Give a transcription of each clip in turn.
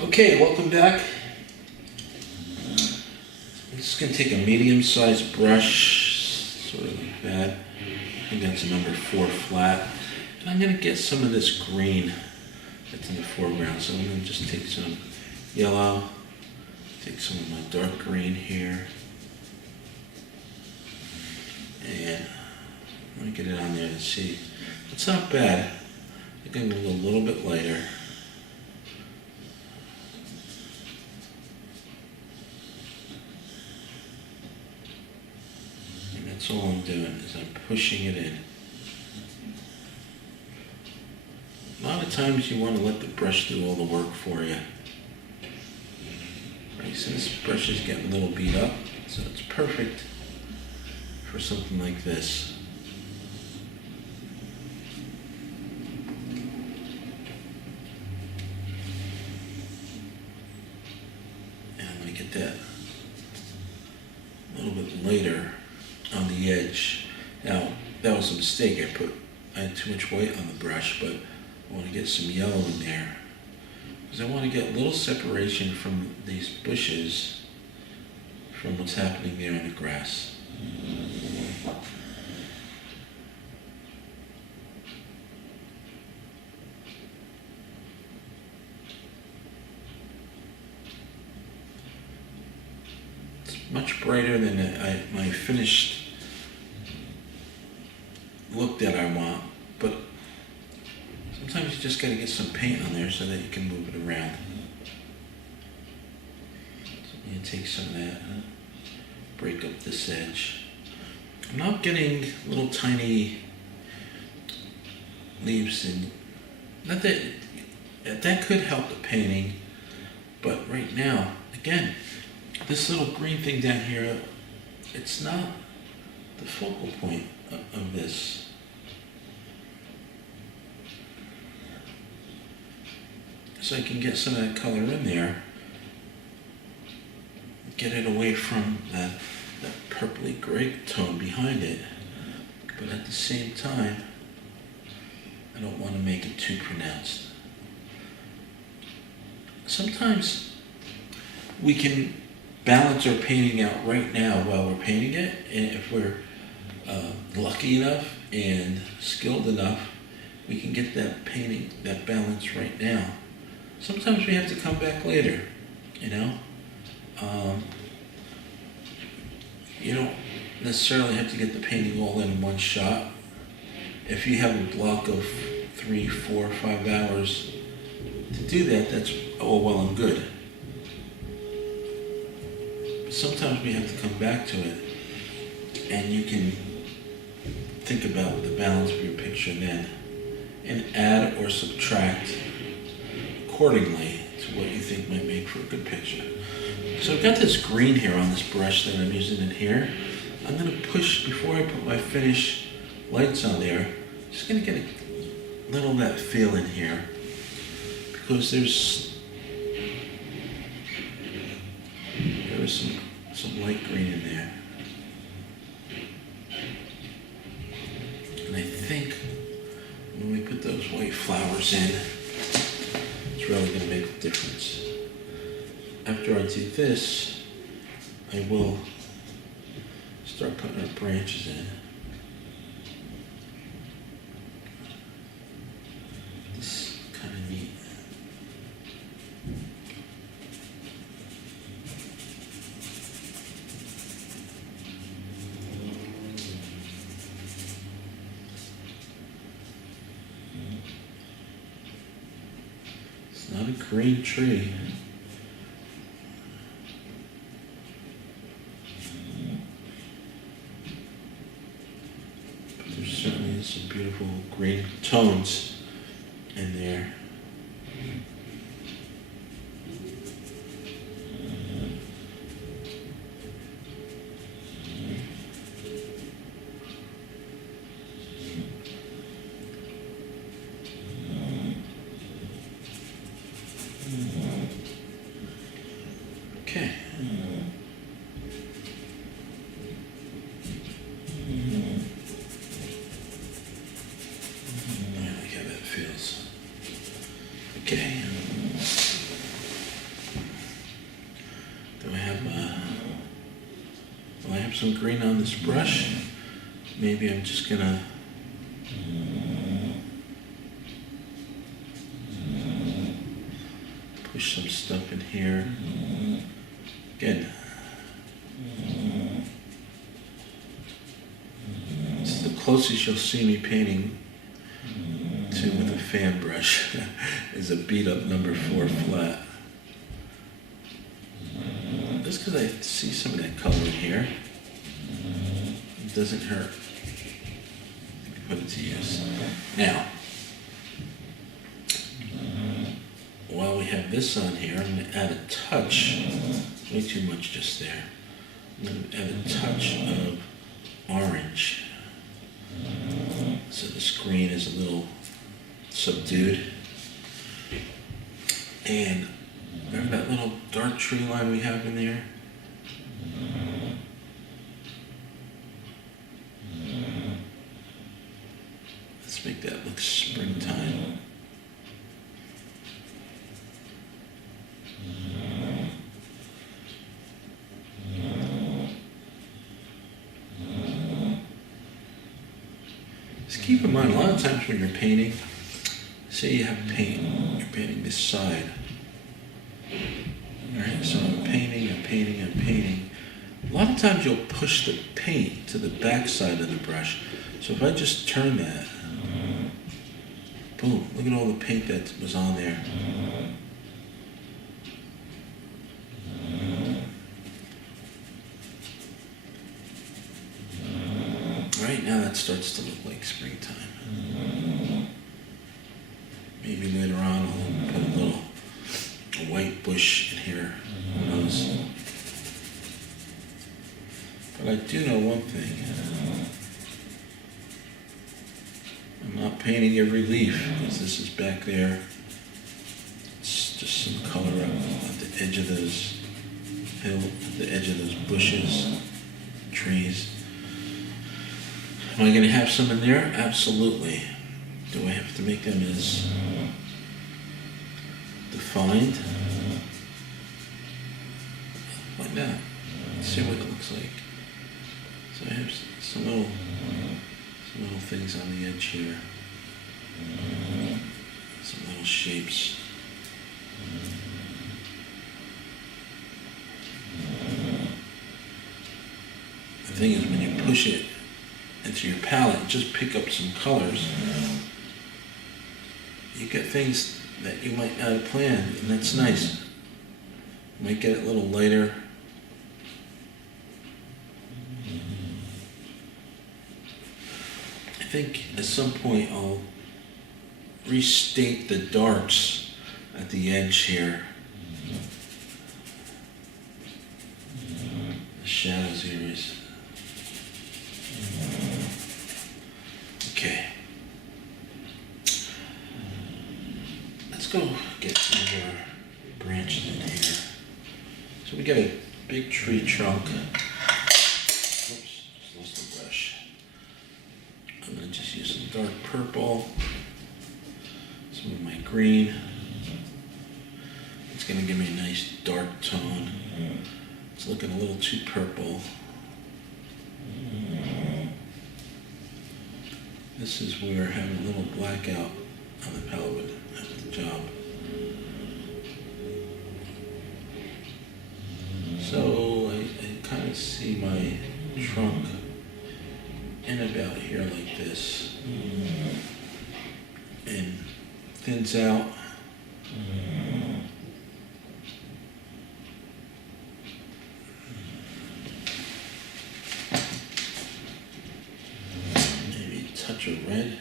Okay, welcome back. I'm just going to take a medium-sized brush, sort of like that. I think that's a number 4 flat. And I'm going to get some of this green that's in the foreground. So I'm going to just take some yellow, take some of my dark green here, and I'm going to get it on there and see. It's not bad. I think I'm going to go a little bit lighter. That's all I'm doing, is I'm pushing it in. A lot of times you want to let the brush do all the work for you. Right, so this brush is getting a little beat up, so it's perfect for something like this. And I'm going to get that a little bit lighter on the edge. Now, that was a mistake. I had too much white on the brush, but I want to get some yellow in there because I want to get a little separation from these bushes from what's happening there in the grass. It's much brighter than my finished look that I want, but sometimes you just got to get some paint on there so that you can move it around. So I'm going to take some of that, break up this edge. I'm not getting little tiny leaves, and not that that could help the painting, but right now, again, this little green thing down here, it's not the focal point of this. So I can get some of that color in there, get it away from that purpley gray tone behind it, but at the same time, I don't want to make it too pronounced. Sometimes we can balance our painting out right now while we're painting it, and if we're lucky enough and skilled enough, we can get that painting, that balance right now. Sometimes we have to come back later, you know. You don't necessarily have to get the painting all in one shot. If you have a block of 3, 4, 5 hours to do that, that's all well and good. But sometimes we have to come back to it, and you can think about the balance of your picture then, and add or subtract accordingly to what you think might make for a good picture. So I've got this green here on this brush that I'm using in here. I'm going to push, before I put my finish lights on there, just going to get a little of that feel in here, because there is some light green in there. And I think when we put those white flowers in, it's really going to make a difference. After I do this, I will start putting our branches in. This is kind of neat. It's not a green tree. Certainly some beautiful green tones in there. Okay. Okay. some green on this brush. Maybe I'm just gonna push some stuff in here. Again, this is the closest you'll see me painting to with a fan brush is a beat up number 4 flat. Just because I see some of that color in here, it doesn't hurt. Put it to use. Now, while we have this on here, I'm going to add a touch, way too much just there. I'm going to add a touch of orange. So the screen is a little subdued. And remember that little dark tree line we have in there? Let's make that look springtime. Just keep in mind, a lot of times when you're painting, say you have paint, you're painting this side. Alright, so I'm painting. A lot of times you'll push the paint to the back side of the brush. So if I just turn that, boom, look at all the paint that was on there. Alright, now that starts to look like springtime. Maybe later on I'll put a little white bush in here. Who knows? But I do know one thing. I'm not painting every leaf because this is back there. It's just some color up at the edge of those at the edge of those bushes, trees. Am I going to have some in there? Absolutely. Do I have to make them as defined? Why not? Let's see what it looks like. So I have some little things on the edge here. Some little shapes. The thing is, when you push it into your palette, just pick up some colors. You get things that you might not have planned, and that's nice. You might get it a little lighter. I think at some point I'll restate the darks at the edge here. The shadows areas. Okay. Let's go get some of our branches in here. So we got a big tree trunk. Oops, just lost the brush. I'm going to just use some dark purple, some of my green. It's going to give me a nice dark tone. It's looking a little too purple. This is where having a little blackout on the palette would have the job. So I kind of see my trunk in about here like this, and thins out. Maybe a touch of red.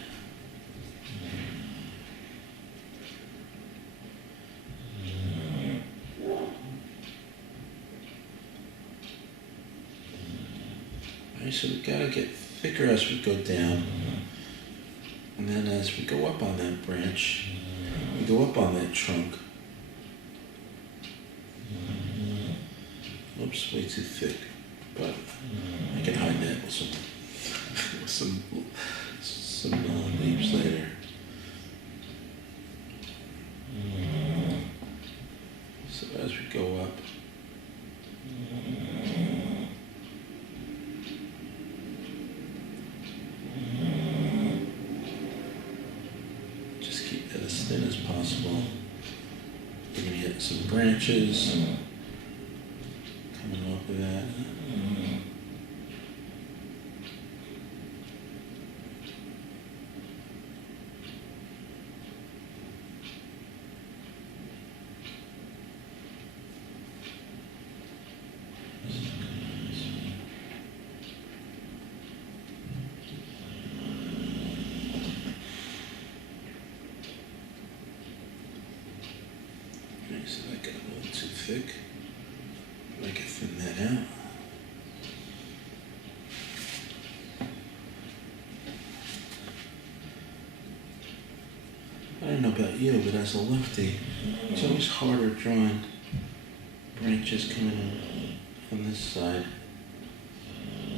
So we gotta get thicker as we go down, and then as we go up on that branch, we go up on that trunk. Oops, way too thick, but I can hide that with some leaves later. So as we go up, possible. We're going to get some branches coming off of that. So that got a little too thick. I can thin that out. I don't know about you, but as a lefty, it's always harder drawing branches coming in on this side.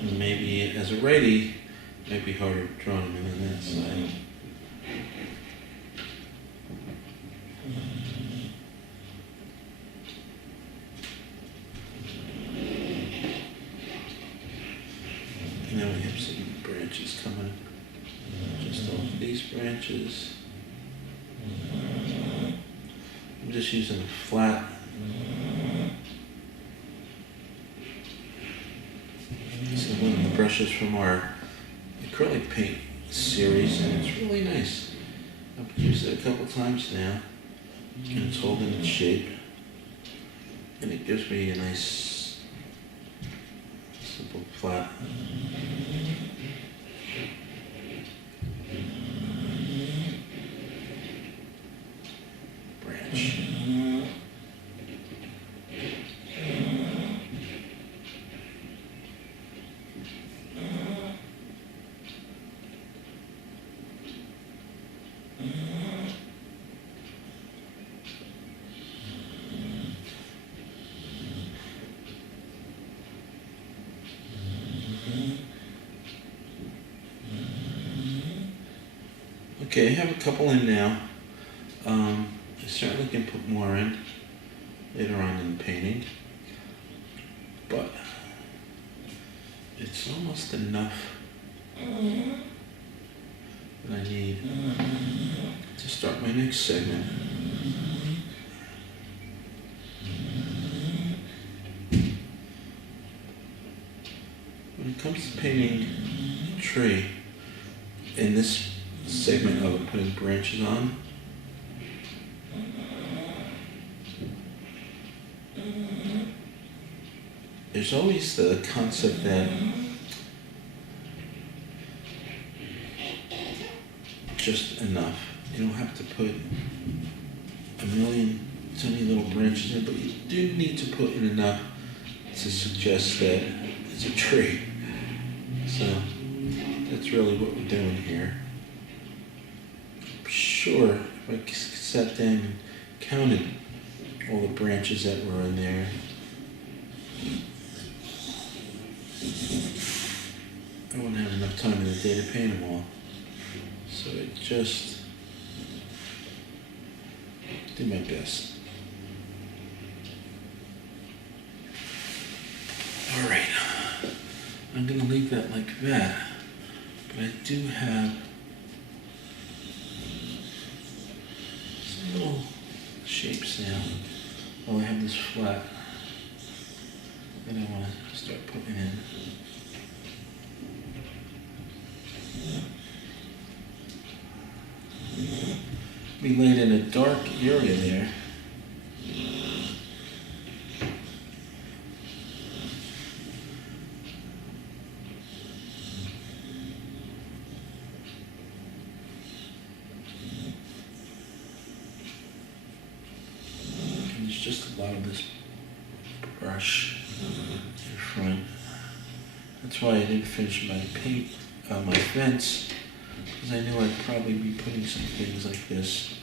And maybe as a righty, it might be harder drawing them on that side. Now we have some branches coming just off these branches. I'm just using a flat. This is one of the brushes from our acrylic paint series, and it's really nice. I've used it a couple times now, and it's holding its shape, and it gives me a nice simple flat. Branch. Okay, I have a couple in now. I certainly can put more in later on in the painting, but it's almost enough that I need to start my next segment. When it comes to painting a tree, in this segment of putting branches on, there's always the concept that just enough. You don't have to put a million tiny little branches in, but you do need to put in enough to suggest that it's a tree. So that's really what we're doing here. Sure, if I sat down and counted all the branches that were in there, I wouldn't have enough time in the day to paint them all. So I just do my best. All right, I'm gonna leave that like that, but I do have some little shapes now. Oh, I have this flat that I want to start putting in. Be laid in a dark area there. And there's just a lot of this brush in front. That's why I didn't finish my paint, my fence, because I knew I'd probably be putting some things like this